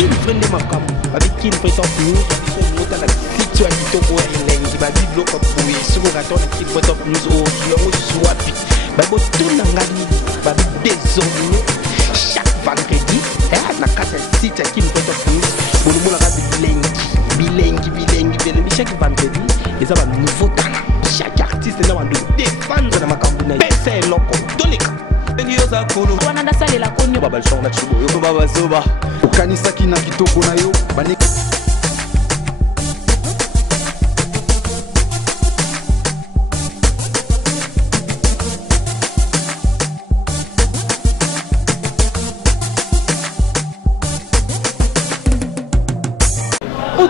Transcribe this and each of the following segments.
kin vende makam babi kin fait top news so mota na kitu ya kitoko elengi babi bloka boye soko gato na kin fait top news o yongo swapi babo tuna ngani babi désormais chaque vendredi na kata site ya kin fait top news bolo la bilengi chaque vendredi les aba nouveau talent chaque artiste na wando défendre na makambo na pesa loko toleka Elioza kolo wana ndasalela konyo baba shona chibo yo baba zoba ukanisa kina kitoko na yo bani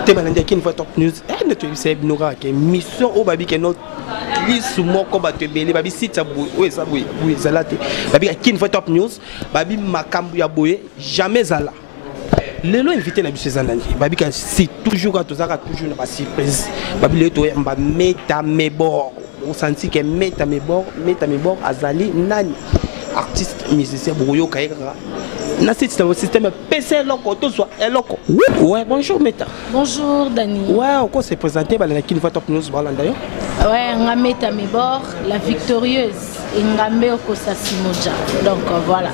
te balandi qui une fois top news et ne te sais binora que mission au babi que notre liste moko ba te belé babi site ça oui ça oui zalate babi qui une fois top news babi makambu ya boye jamais zala lelo invité na biso zanani babi ka c'est toujours à tozaka toujours na surprise babi le to mba meta mebor on senti que meta mebor azali nani artiste musicien boyo kaira na système PC loco tout soit loco. Ouais, bonjour Meta. Bonjour Dani. Ouais, on s'est présenté qui une fois top news d'ailleurs. Ouais, nga Meta Mebor, la victorieuse et Ngambe Okosa Simoja. Donc voilà.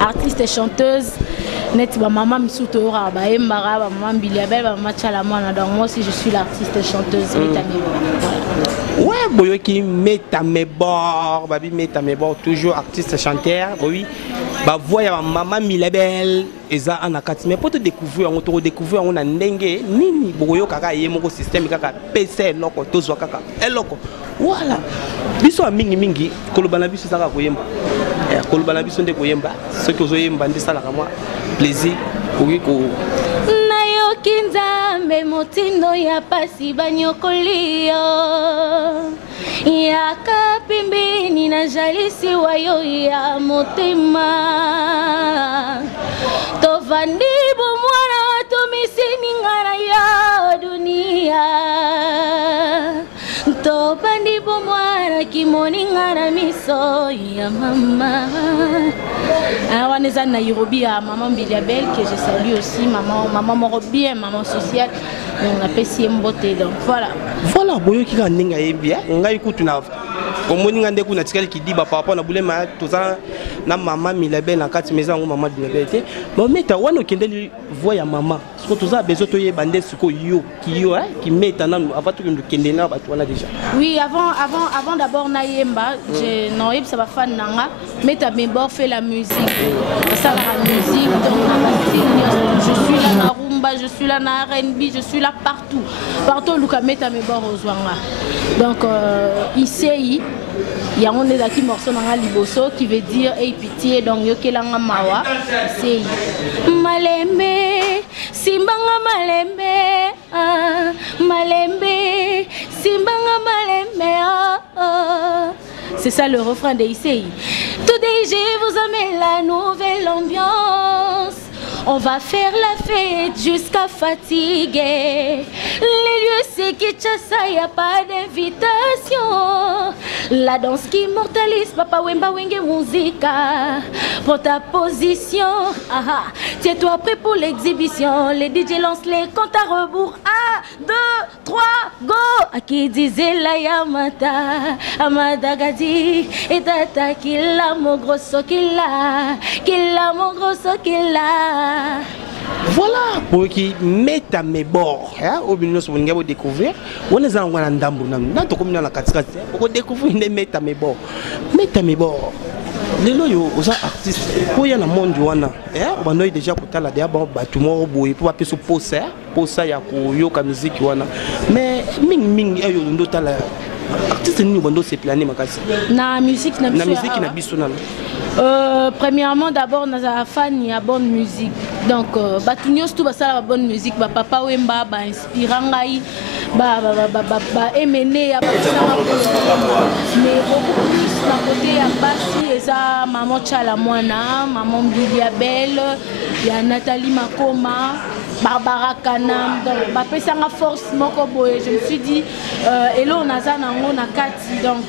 Artiste et chanteuse. Net ba maman Msutora ba Embara ba maman Biliabel ba maman Chalamana. Donc moi aussi je suis l'artiste et chanteuse Meta Mebor. Voilà. Ouais, boyo qui Meta Mebor, babi Meta Mebor toujours artiste et chanteur. Oui. Bah voyez maman Milabel eza anakati mais pour te découvrir on te redécouvrir on a ndenge nini boyo kaka yemoko système kaka PC loko tozwa kaka eloko voilà biso mingi kolobana biso saka koyemba kolobana biso nde koyemba ce que ozoyemba ndi sala moi plaisir oki ko nayo kinzambe motindo ya pasi banyokolio yaka pimbini na jalisi wayo ya motema tovandi bomwana tomisini ngara ya dunia tovandi bomwana kimoni ngara miso ya mama waneza Nairobi ya maman Biliabel que je salue aussi maman moro bien maman sociale on appelle si mbote donc voilà boyo ki ka ninga yebia ngai kutuna komoni ngande kuna tikali kidiba papa na bulema toza na maman Milabel na kati maison ngo maman Bilabel te bon meta wana okendeli voix ya maman parce que toza besoin to yebande siko yo qui meta na avant to kendena ba wana déjà oui avant d'abord na yemba je non yeb ça va fan nanga Meta Mebor fait la musique ça la musique donc je suis là na rumba je suis là na R&B je suis là partout Luka Meta Mebor ozwanga donc ici il y a un des morceaux dans liboso qui veut dire hey pitié donc yokelanga mawa c'est malembe simbanga malembe simbanga malembe c'est ça le refrain de ICI. Today je vous amène la nouvelle ambiance. On va faire la fête jusqu'à fatiguer. Les lieux c'est Kinshasa, y a pas d'invitation. La danse qui immortalise Papa Wemba Wenge Musica. Pour ta position, tiens-toi prêt pour l'exhibition. Les DJ lancent les comptes à rebours. 1, 2, 3, go! A qui disait la Yamata, Amada Gadi, et Tata Killa, mon grosso Killa, mon grosso Killa. Voilà pour qui Meta Mebor au bino so ngabo découvrir on est en wana ndambu na to komina la katikati pour découvrir les Meta Mebor lelo yo oza artiste ko ya na monde wana banoy déjà kotala dia ba batumo boye pour pas se posa ya ko yoka musique wana mais ming ayo ndo tala artiste ni bando se planer makasi na musique na biso na premièrement d'abord na fan ya bonne musique donc batunios tout basala bonne musique ba Papa Wemba ba inspirangai ba emene ya mais beaucoup plus na côté ya basi eza maman Tchala Mwana, maman Biliabel, ya Nathalie Makoma, Barbara Kanam, donc bapesanga force moko boye. Je me suis dit elo naza nango na kati, donc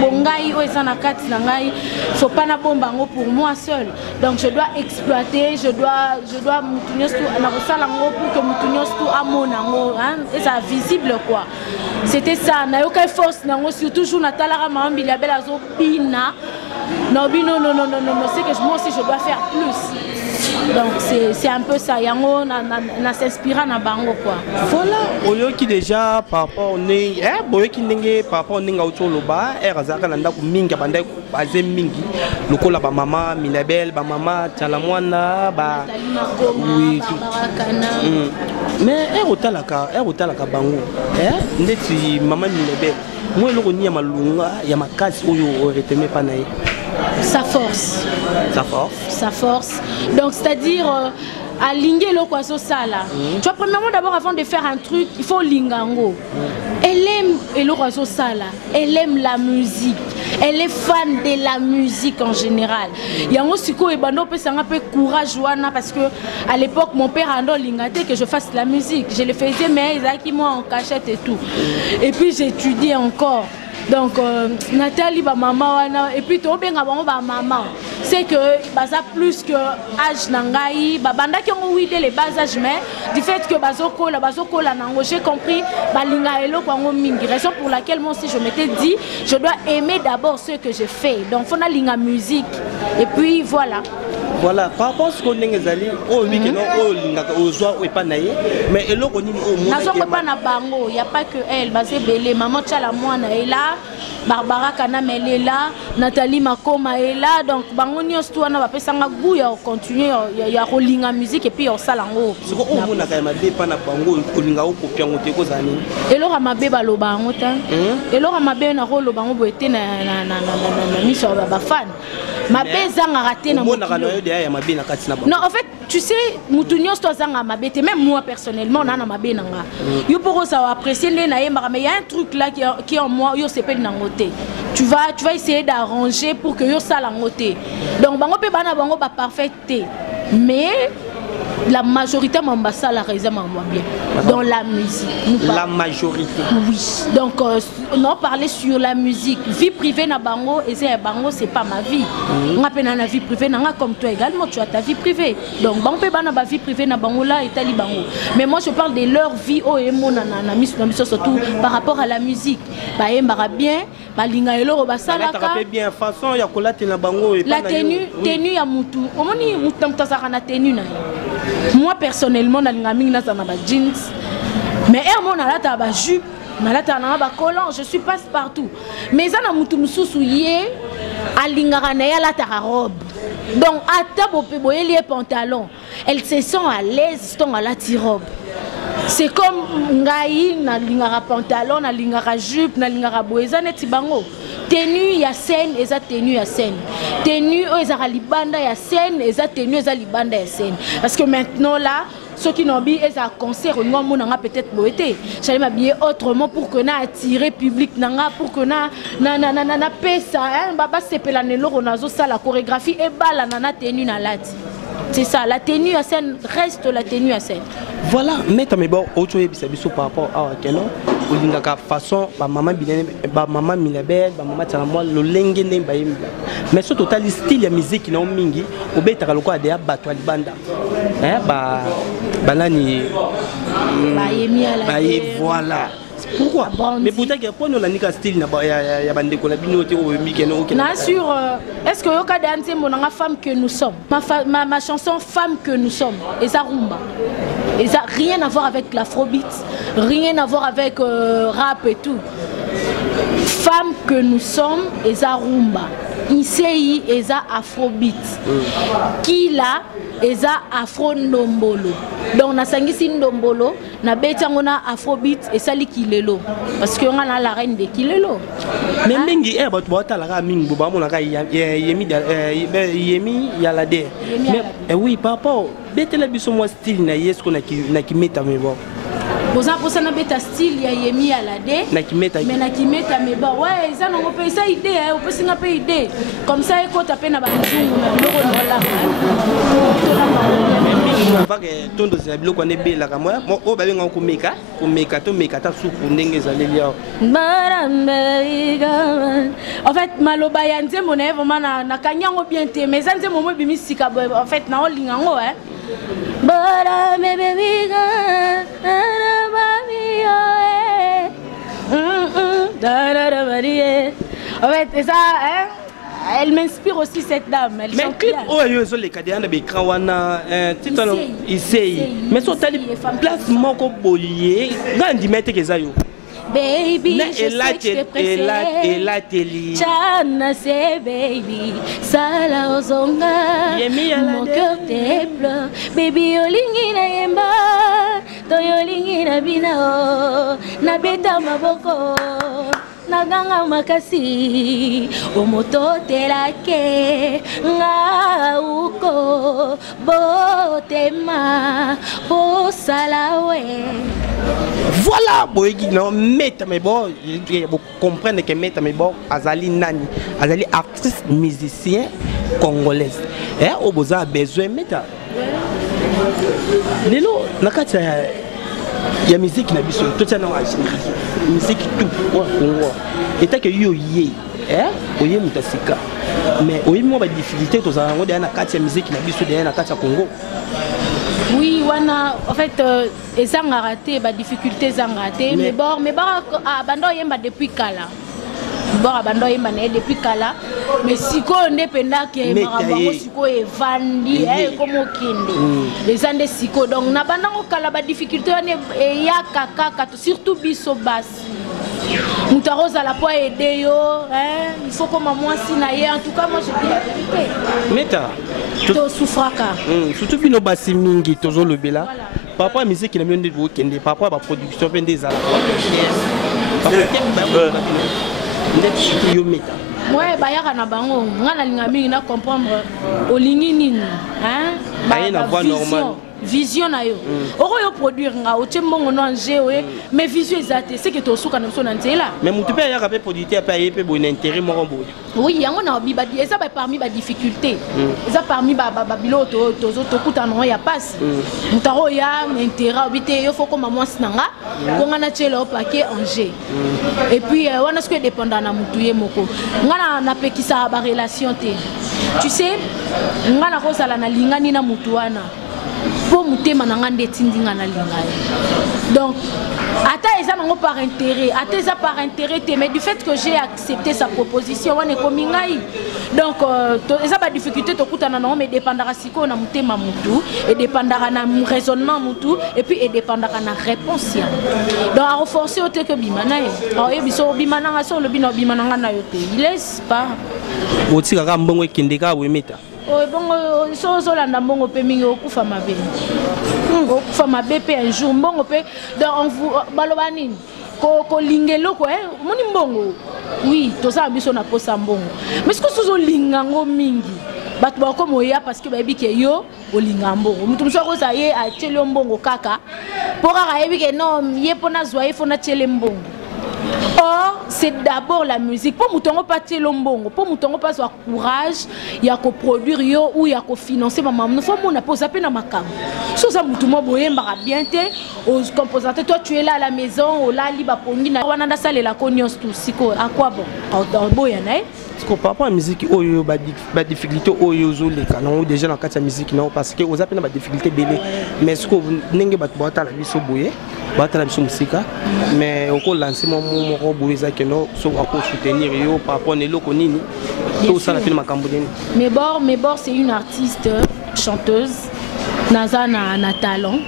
bongai o eza na kati na ngai, faut pas na bombango pour moi seul, donc je dois exploiter, je dois mutunyo stu na kosala ngo pour que mutunyo stu amona ngo, et ça visible quoi. C'était ça, na yo kay force nango, surtout jour na talaka maman Biliabel azo bina. Non, c'est que moi aussi je dois faire plus. Donc c'est un peu ça, yango na s'inspirant na bango quoi. Voilà, oyo qui déjà par rapport né boyo qui ndenge par rapport ninga utoloba erazaka nanda ku minga banda ku baze mingi lokola ba mama Milabel, ba mama Tchala Mwana, ba oui mais erotalaka bango ndeti mama Milabel moi loko ni ya malunga ya makasi oyo reteme pa nae. Sa force. Sa force. Donc, c'est-à-dire, à linguer le quoi sala. Tu vois, premièrement, d'abord, avant de faire un truc, il faut lingango. Elle aime le quoi sala. Elle aime la musique. Elle est fan de la musique en général. Il y a aussi un peu courage parce que à l'époque, mon père a lingaté que je fasse la musique. Je le faisais, mais ils ont moi en cachette et tout. Et puis, j'étudiais encore. Donc, Nathalie, maman, et puis tout bien maman, c'est que ça plus que âge nangai, banda qui ont oui les bas âges, mais du fait que bazoko la nango, j'ai compris balinga elo kwango mingi. Raison pour laquelle moi aussi je m'étais dit, je dois aimer d'abord ce que je fais. Donc, faut na linga musique. Et puis voilà. Voilà, par rapport à ce qu'on a dit, oh oui, que non, oh linga, oh joie, oh pas naïe, mais elo koni oh mon. Nazo pas na bango, il y a pas que elle, basé belé, maman Tchala Mwana est là. Barbara Kanam elle est là, Nathalie Makoma est là, donc bango nyos tu wana bapesanga goût ya continuer ya rolinga musique et puis on salango. Ce qu'on mona ka mabe pa na bango kolinga o kopia ngote ko zani. Elo ka mabe ba loba ngota. Elo ka mabe na rolo bango boete na miso ba fan. Mabe zanga raté na mona ka no de ya mabe na kati na bango. Non, en fait, tu sais, mutunyos to zanga mabe te, même moi personnellement na mabe nanga. Yo pour ça apprécier les na yemba, mais il y a un truc là qui est en moi, yo s'appelle nangote. Tu vas essayer d'arranger pour que yo ça langote. Donc bango pe bana bango ba parfaité. Mais la majorité m'ambassade la raison moi bien dans la musique. La majorité. Oui. Donc on parlait sur la musique. Vie privée na bango et c'est bango c'est pas ma vie. On appelle na vie privée na comme toi également tu as ta vie privée. Donc bango pe bana ba vie privée na bango là et tali bango. Mais moi je parle de leur vie au et mon na mission surtout par rapport à la musique. Ba embara bien, ba linga elo ba salaka. Ça bien façon ya kolate na bango et la tenue ya mutu. Omoni mutam tasaka na tenue na. Moi personnellement, je suis jeans, mais je suis jupe, je collant, je suis passe partout. Mais ça na mususu yé alingara na ya la robe. Donc à tabo les pantalons, elle se sent à l'aise dans la robe. C'est comme ngai na lingara pantalon, na lingara jupe, na lingara boeza neti bango. Tenue ya scène et ça tenue ya scène. Tenue eza libanda ya scène et ça tenue eza libanda ya scène. Parce que maintenant là, ceux qui n'ont bien un concert, on a peut-être boité. J'allais m'habiller autrement pour que na attirer public nanga pour que na pesa hein baba sepelanelo onazo ça la chorégraphie et bala nana tenue na lati. C'est ça, la tenue à scène reste la tenue à scène. Voilà, mais tu as autre chose par rapport à Keno, ou la façon, maman Milabel, maman Tchala Mwana, le lengene baïm. Mais ce total style de musique qui n'a mingi, au bête à l'oka de abattu à l'ibanda. Hein, banani. Voilà. Pourquoi? Mais pourtant, il y a pas de style, il y a bande de binoté ou mikeno. Bien sûr, est-ce que Yoka danse mon femme que nous sommes? Ma chanson Femme que nous sommes, et ça rumba. Et ça n'a rien à voir avec l'afrobeat, rien à voir avec rap et tout. Femme que nous sommes, et ça rumba. Ici, et ça afrobeat. Qui là? Eza afro ndombolo. Donc na sangisi ndombolo na betango na afrobeat et sali kilelo parce que on a la reine de kilelo. Mais mingi ba to la mingi boba mo na yemi yalade. Mais oui par rapport betela biso moi style na yes ko na ki meta me bon. Posa posa na beta style ya Yemi Alade. Na kimeta. Mais na kimeta mais bon ouais, ça non on peut ça idée hein, on peut singa pe idée. Comme ça eko taper na ba nzungu na biloko na la. Pas que tondo za biloko ne bela ka moi. Mo o ba benga ko meka to meka ta supu ndenge za lelia. En fait maloba ya nzembo na vraiment na kanyango bien te mais ça nzembo mo bimi sika en fait na olingango hein. Bara me bebiga en fait, c'est ça, hein? Elle m'inspire aussi cette dame. Elle chante bien. Oh, yo zo le cadre na bekran wana titolo isei. Mais so tali place moko bolie, ngandi mete kezayo. Baby, je sais que je te préfère. La télé. Chana c'est baby, sala ozonga. Mon cœur te pleure. Baby, olingi na yemba, to yolingi na binao, na beta maboko. Naganga makasi omoto telake nga uko botema bosalawe. Voilà, boyegi non meta mais bon, vous comprenez que meta mais bon azali nani, azali artiste musicien congolaise. Eh oboza besoin meta. Lelo nakati il y a musique na biso tout ça na musique tout wa Congo eta que yo yé oye mutasika mais oye mo ba difficulté to za ngo de na kati ya musique na biso de na kati ya Congo. Oui, wana en fait ezanga raté ba difficulté zanga raté mais bon mais ba bando yemba depuis kala. Bon abando yemba na depuis kala mais siko ndependa ke makambo siko evandi comme okinde les ande siko donc na bandango kala ba difficulté ya kaka surtout biso basse mutaroza la po aider yo il faut comme moi si na ye en tout cas moi je dis la vérité meta to souffraka surtout bino basi mingi tozo lobela par rapport à musique na mionde bo kende par rapport à production ben des ala ouais bayaka na bango ngana linga mingi na comprendre olingi nini hein ba voix normale vision na yo yo produire nga otie mbongo no anje mais vision ezate c'est que to suka na so na nzela mais mutu pe ya ka pe producteur pe ye pe bon intérêt mo rombo oui yango na biba eza ba parmi ba difficulté eza parmi ba biloto tozo tokuta no ya passe mutaro ya intérêt obité yo faut comme moi sinanga ko ngana tshela opake anje et puis wana ce que dépendant na mutu ye moko ngana na pekisa ba relation te tu sais ngana ko sala na lingani na mutu wana pour mutema nanga ndetindinga na lingaye donc ata eza nango par intérêt ata eza par intérêt te mais du fait que j'ai accepté sa proposition wana ekomi ngai donc eza ba difficulté tokutana nango mais dépendara siko na mutema mutu et dépendara na raisonnement mutu et puis et dépendara na réponse ya donc a renforcer ote que bimana ye biso bimana nga so le bino bimana nga na yo te il laisse pas otika ka mbongo ekendeka wemeta bongo so landa mbongo pe mingi okufa mabe okufa mabe pe un jour mbongo pe donc on vous baloba nini ko lingelo ko moni mbongo oui to ça biso na posa mbongo mais ce que sozo lingango mingi batu ba ko moya parce que ba bike yo olinga mbongo mutu mso ko sa ye a tshele mbongo kaka pour ka ye bike non ye pona zwa ye fona tshele mbongo. Or, c'est d'abord la musique. Pour moutongo pas tchelombongo, pour moutongo pas avoir courage, il y a qu'au produire yo ou il y a qu'au financer maman. Nous faut mon appose à peine à ma cam. Sous ça moutomo boye mara bien te aux composants. Toi tu es là à la maison, au là liba pongi na wana salle la cognos tout siko. À quoi bon? Dans boya nae. Parce que par rapport à la musique, oyo ba difficulté oyo zo le canon déjà dans quatre musique non parce que aux appels ba difficulté belé. Mais ce que nenge ba bata la biso boye, bata la biso musika, mais au lancer mon boyeza que non so ko soutenir yo par rapport neloko nini tout ça la film Cambodien. Mais Bor c'est une artiste chanteuse Nazana na talent.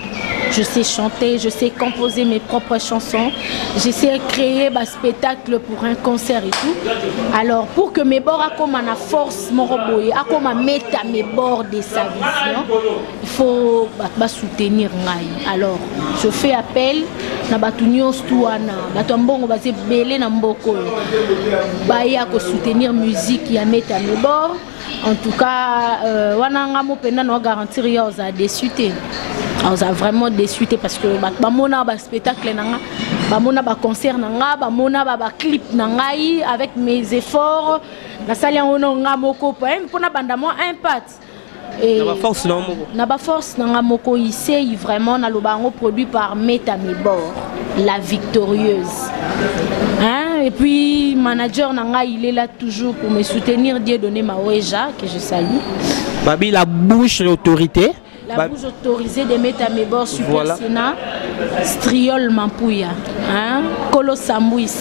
Je sais chanter, je sais composer mes propres chansons, j'essaie de créer un spectacle pour un concert et tout. Alors pour que mes bords a comme une force mon robot, a comme un méta mes bords de sa vision, il faut soutenir ngai. Alors je fais appel na batunios tuana, batambongo basé belé na mboko. Baya ko soutenir musique ya méta mes bords. En tout cas, wana nga mo penda no garantir yo za déçu. on a vraiment déçu parce que bamona ba spectacle nanga bamona ba concert nanga bamona ba clip nanga avec mes efforts na salia ono nga moko pona banda mo impact et na ba force nanga moko ici vraiment na lobango produit par Meta Mebor la victorieuse hein. Et puis manager nanga il est là toujours pour me soutenir, Dieudonné Maweja que je salue. Babi la bouche l'autorité. La bouche autorisée de Meta Mebor Super Sénat, Striol Mampouya, hein? Kolo Sambouis,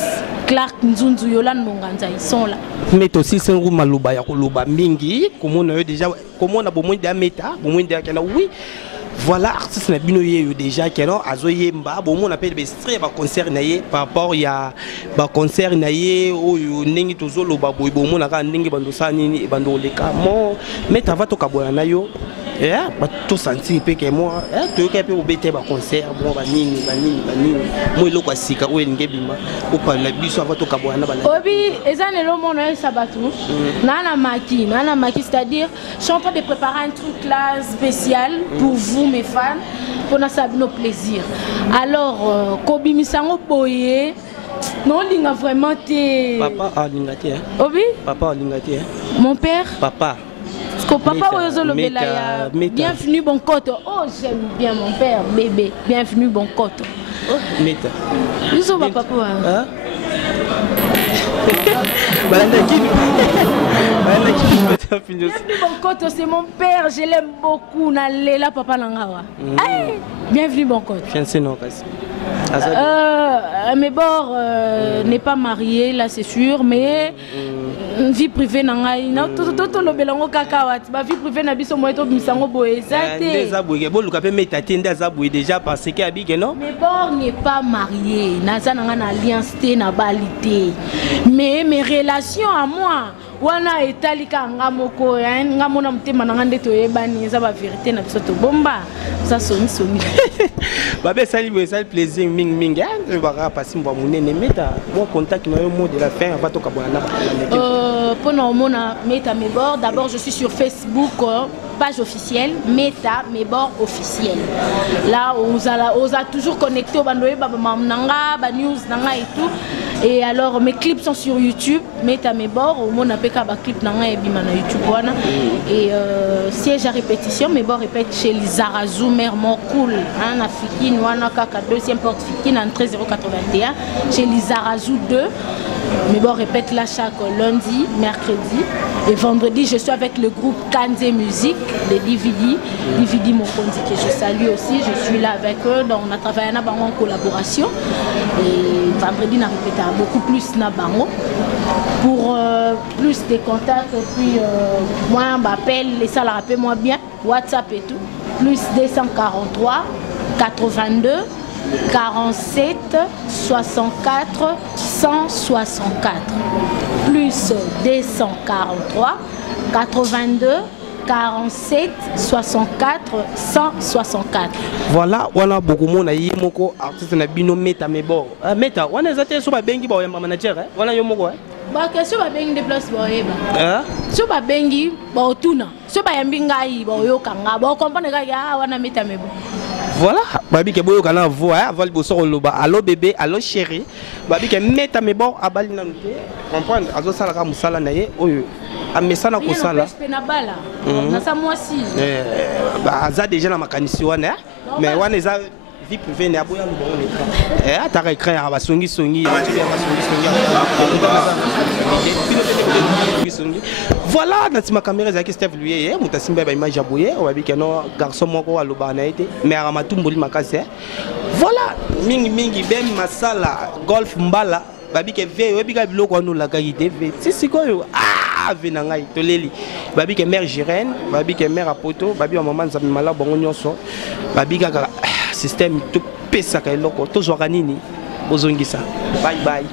Clark Nzunzu Yolande Monganza, ils sont là. Mais aussi c'est un roux malouba ya koloba mingi, comme on a déjà, comme on a besoin d'un Meta, besoin d'un Kena, oui. Voilà, artiste na bino yeyo déjà keno azoyemba bon on appelle bestre ba concert naie par rapport ya ba concert naie oyo ndenge tozolo ba boy bon on aka ndenge bando sani bando leka mo mais ta va to kabola na yo ba to sentir pe ke moi to ka pe obete ba concert bon ba nini mo iloko asika o ndenge bima o pa na biso va to kabola na bana obi ezane lo mono el sabatu nana maki c'est-à-dire je suis en train de préparer un truc là spécial pour vous mes fans pour nos plaisir. Alors Kobi Misango Boye non linga vraiment te papa a lingati obi papa a lingati mon père papa parce que papa oyozolo belaya bienvenue bon côte. Oh j'aime bien mon père bébé bienvenue bon côte. Oh Meta ils sont papa hein bienvenue bon côte, c'est mon père, je l'aime beaucoup. Nalela papa Langawa. Bienvenue bon côte. Mebor n'est pas marié, là c'est sûr, mais vie privée nangai na toto lo belango kakawat ba vie privée na biso moeto bisango boye zate ndeza boye bo luka pe metati ndeza boye déjà parce que abike non Mebor n'est pas marié naza nanga na alliance té na balité mais mes relations à moi wana etalika ngamoko ngamona mutema nanga ndeto yebani eza ba vérité na biso to bomba ça soni babe sali boye sali plaisir ming ba passer mwa munene meta moi contact na yo mot de la fin va to kabona na pendant mon Meta Mebor, d'abord je suis sur Facebook, page officielle, Meta Mebor officielle. Là on a toujours connecté au bandoé, ba news nanga et tout. Et alors mes clips sont sur YouTube, Meta Mebor, au mon apeka ba clip nanga et bima na YouTube wana. Et siège à répétition, Mebor répète chez les Zarazou, mère mon cool, hein, Afikine wana kaka deuxième porte Fikine en 13081 chez les Zarazou 2. Mebor répète là chaque lundi, mercredi et vendredi. Je suis avec le groupe Kanze Musique de DVD Mokondi que je salue aussi. Je suis là avec eux, donc on a travaillé en collaboration. Et vendredi, on a répété beaucoup plus Nabango pour plus de contacts. Et puis moi, on m'appelle, les salles rappellent-moi bien, WhatsApp et tout. Plus 243 82 47 64 164 plus 243 82 47 64 164. Voilà, on a beaucoup de monde qui sont artistes na bino Meta Mebor. Meta, on a zate so ba bengi ba manager on a yo moko ba question ba bengi de place ba yeba. So ba bengi ba otuna. So ba yambi ngai ba yoka nga ba comprendre ka ya wana Meta Mebor. Voilà, babi ke boyo kana voix avant boso loba allo bébé allo chéri babi ke Meta Mebor abali na nte comprendre azo sala ka musala na ye oyo amesana ko sala na bala na sa moisi ba aza déjà na makanisi wana mais wana eza vie privée na boya loba on écran ataka écran ya basongi songi voilà dans ma caméra za Steve lui mutasimba ba image aboye o babi ke no garçon moko wa loba na été mais aramatumboli makase voilà mingi ben masala golf mbala babi ke ve obi ka biloko anu la qualité ve sikoyo vena ngai toleli babi ke mère Girène babi ke mère Apoto babi wa maman nzambe mala bongo nyonso babi ka système to pesa ka eloko to zwa kanini bozongisa bye bye